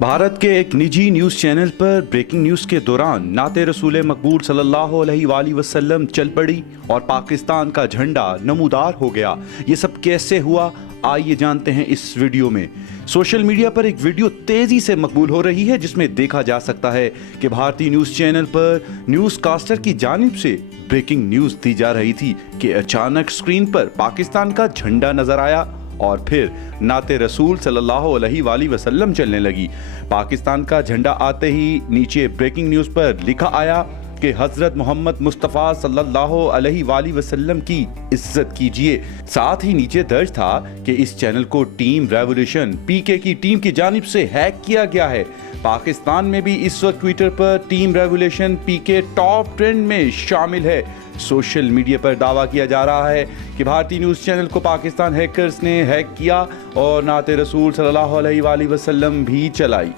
भारत के एक निजी न्यूज़ चैनल पर ब्रेकिंग न्यूज़ के दौरान नाते रसूल मकबूल सल्लल्लाहु अलैहि वसल्लम चल पड़ी और पाकिस्तान का झंडा नमूदार हो गया। ये सब कैसे हुआ, आइए जानते हैं इस वीडियो में। सोशल मीडिया पर एक वीडियो तेज़ी से मकबूल हो रही है जिसमें देखा जा सकता है कि भारतीय न्यूज़ चैनल पर न्यूज़ कास्टर की जानिब से ब्रेकिंग न्यूज़ दी जा रही थी कि अचानक स्क्रीन पर पाकिस्तान का झंडा नजर आया और फिर नाते रसूल सल्लल्लाहु अलैहि वसल्लम चलने लगी। पाकिस्तान का झंडा आते ही नीचे ब्रेकिंग न्यूज़ पर लिखा आया कि हज़रत मोहम्मद मुस्तफ़ा सल्लल्लाहु अलैहि वसल्लम की इज्जत कीजिए। साथ ही नीचे दर्ज था कि इस चैनल को टीम रेवोल्यूशन पीके की टीम की जानिब से हैक किया गया है। पाकिस्तान में भी इस वक्त ट्विटर पर टीम रेवोल्यूशन पीके टॉप ट्रेंड में शामिल है। सोशल मीडिया पर दावा किया जा रहा है कि भारतीय न्यूज़ चैनल को पाकिस्तान हैकर्स ने हैक किया और नाते रसूल सल्लल्लाहु अलैहि वसल्लम भी चलाई।